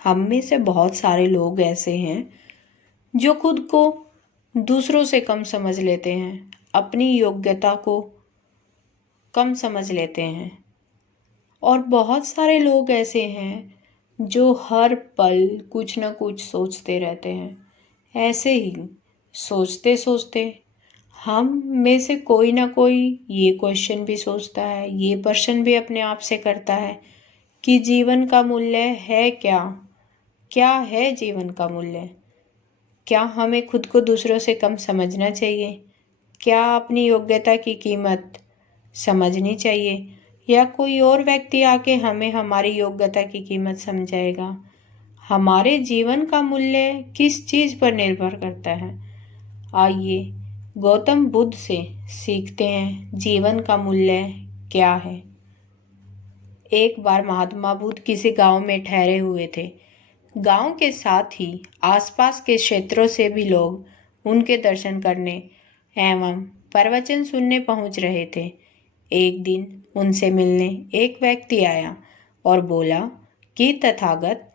हम में से बहुत सारे लोग ऐसे हैं जो खुद को दूसरों से कम समझ लेते हैं, अपनी योग्यता को कम समझ लेते हैं। और बहुत सारे लोग ऐसे हैं जो हर पल कुछ ना कुछ सोचते रहते हैं। ऐसे ही सोचते सोचते हम में से कोई ना कोई ये क्वेश्चन भी सोचता है, ये प्रश्न भी अपने आप से करता है कि जीवन का मूल्य है क्या? क्या है जीवन का मूल्य? क्या हमें खुद को दूसरों से कम समझना चाहिए? क्या अपनी योग्यता की कीमत समझनी चाहिए, या कोई और व्यक्ति आके हमें हमारी योग्यता की कीमत समझाएगा? हमारे जीवन का मूल्य किस चीज़ पर निर्भर करता है? आइए गौतम बुद्ध से सीखते हैं जीवन का मूल्य क्या है। एक बार महात्मा बुद्ध किसी गांव में ठहरे हुए थे। गांव के साथ ही आसपास के क्षेत्रों से भी लोग उनके दर्शन करने एवं प्रवचन सुनने पहुंच रहे थे। एक दिन उनसे मिलने एक व्यक्ति आया और बोला कि तथागत,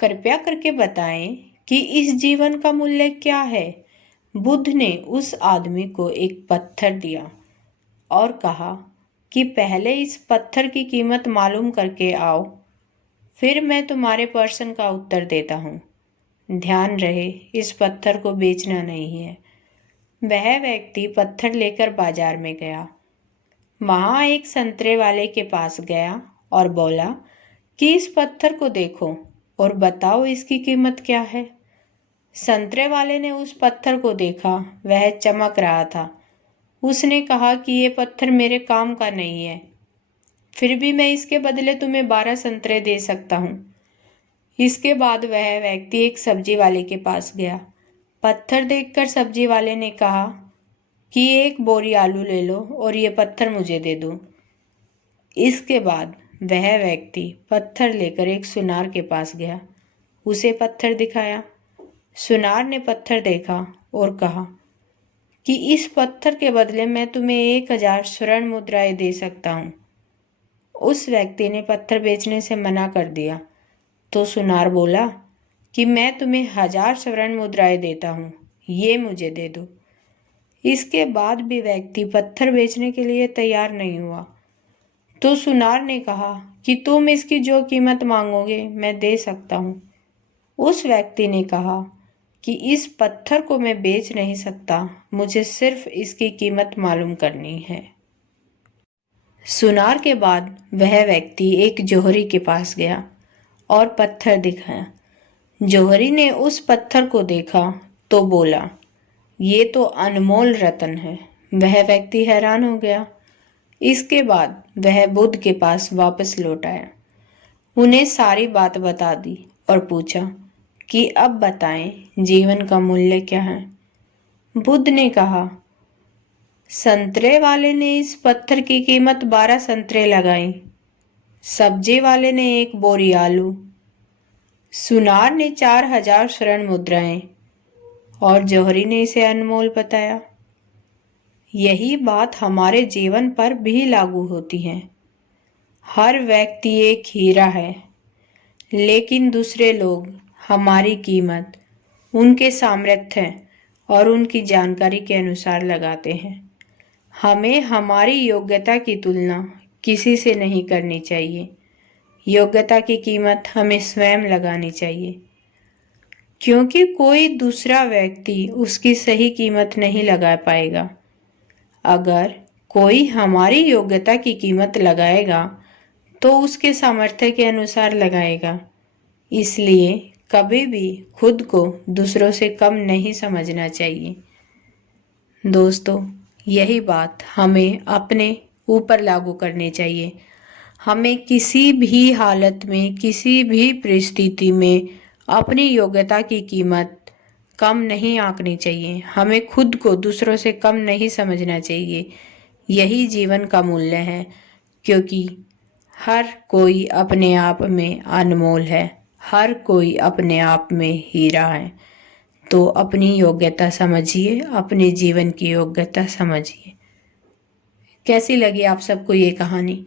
कृपया करके बताएं कि इस जीवन का मूल्य क्या है। बुद्ध ने उस आदमी को एक पत्थर दिया और कहा कि पहले इस पत्थर की कीमत मालूम करके आओ, फिर मैं तुम्हारे प्रश्न का उत्तर देता हूँ। ध्यान रहे, इस पत्थर को बेचना नहीं है। वह व्यक्ति पत्थर लेकर बाजार में गया। वहाँ एक संतरे वाले के पास गया और बोला कि इस पत्थर को देखो और बताओ इसकी कीमत क्या है। संतरे वाले ने उस पत्थर को देखा, वह चमक रहा था। उसने कहा कि ये पत्थर मेरे काम का नहीं है, फिर भी मैं इसके बदले तुम्हें 12 संतरे दे सकता हूँ। इसके बाद वह व्यक्ति एक सब्जी वाले के पास गया। पत्थर देखकर सब्जी वाले ने कहा कि एक बोरी आलू ले लो और ये पत्थर मुझे दे दो। इसके बाद वह व्यक्ति पत्थर लेकर एक सुनार के पास गया, उसे पत्थर दिखाया। सुनार ने पत्थर देखा और कहा कि इस पत्थर के बदले मैं तुम्हें 1000 स्वर्ण मुद्राएं दे सकता हूँ। उस व्यक्ति ने पत्थर बेचने से मना कर दिया तो सुनार बोला कि मैं तुम्हें 1000 स्वर्ण मुद्राएं देता हूँ, ये मुझे दे दो। इसके बाद भी व्यक्ति पत्थर बेचने के लिए तैयार नहीं हुआ तो सुनार ने कहा कि तुम इसकी जो कीमत मांगोगे मैं दे सकता हूँ। उस व्यक्ति ने कहा कि इस पत्थर को मैं बेच नहीं सकता, मुझे सिर्फ इसकी कीमत मालूम करनी है। सुनार के बाद वह व्यक्ति एक जोहरी के पास गया और पत्थर दिखाया। जोहरी ने उस पत्थर को देखा तो बोला, ये तो अनमोल रत्न है। वह व्यक्ति हैरान हो गया। इसके बाद वह बुद्ध के पास वापस लौट आया, उन्हें सारी बात बता दी और पूछा कि अब बताएं जीवन का मूल्य क्या है। बुद्ध ने कहा, संतरे वाले ने इस पत्थर की कीमत 12 संतरे लगाई, सब्जी वाले ने एक बोरी आलू, सुनार ने 4000 स्वर्ण मुद्राएं और जौहरी ने इसे अनमोल बताया। यही बात हमारे जीवन पर भी लागू होती है। हर व्यक्ति एक हीरा है, लेकिन दूसरे लोग हमारी कीमत उनके सामर्थ्य और उनकी जानकारी के अनुसार लगाते हैं। हमें हमारी योग्यता की तुलना किसी से नहीं करनी चाहिए। योग्यता की कीमत हमें स्वयं लगानी चाहिए, क्योंकि कोई दूसरा व्यक्ति उसकी सही कीमत नहीं लगा पाएगा। अगर कोई हमारी योग्यता की कीमत लगाएगा तो उसके सामर्थ्य के अनुसार लगाएगा। इसलिए कभी भी खुद को दूसरों से कम नहीं समझना चाहिए। दोस्तों, यही बात हमें अपने ऊपर लागू करनी चाहिए। हमें किसी भी हालत में, किसी भी परिस्थिति में अपनी योग्यता की कीमत कम नहीं आंकनी चाहिए। हमें खुद को दूसरों से कम नहीं समझना चाहिए। यही जीवन का मूल्य है, क्योंकि हर कोई अपने आप में अनमोल है, हर कोई अपने आप में हीरा है। तो अपनी योग्यता समझिए, अपने जीवन की योग्यता समझिए। कैसी लगी आप सबको ये कहानी?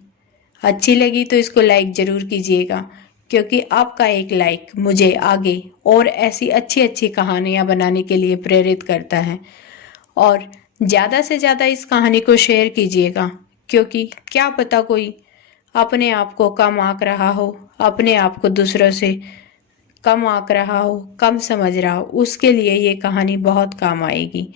अच्छी लगी तो इसको लाइक ज़रूर कीजिएगा, क्योंकि आपका एक लाइक मुझे आगे और ऐसी अच्छी अच्छी कहानियाँ बनाने के लिए प्रेरित करता है। और ज़्यादा से ज़्यादा इस कहानी को शेयर कीजिएगा, क्योंकि क्या पता कोई अपने आप को कम आंक रहा हो, अपने आप को दूसरों से कम आंक रहा हो, कम समझ रहा हो, उसके लिए ये कहानी बहुत काम आएगी।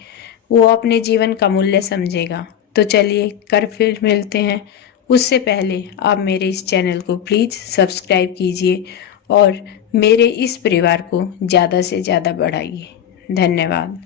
वो अपने जीवन का मूल्य समझेगा। तो चलिए कर फिर मिलते हैं। उससे पहले आप मेरे इस चैनल को प्लीज़ सब्सक्राइब कीजिए और मेरे इस परिवार को ज़्यादा से ज़्यादा बढ़ाइए। धन्यवाद।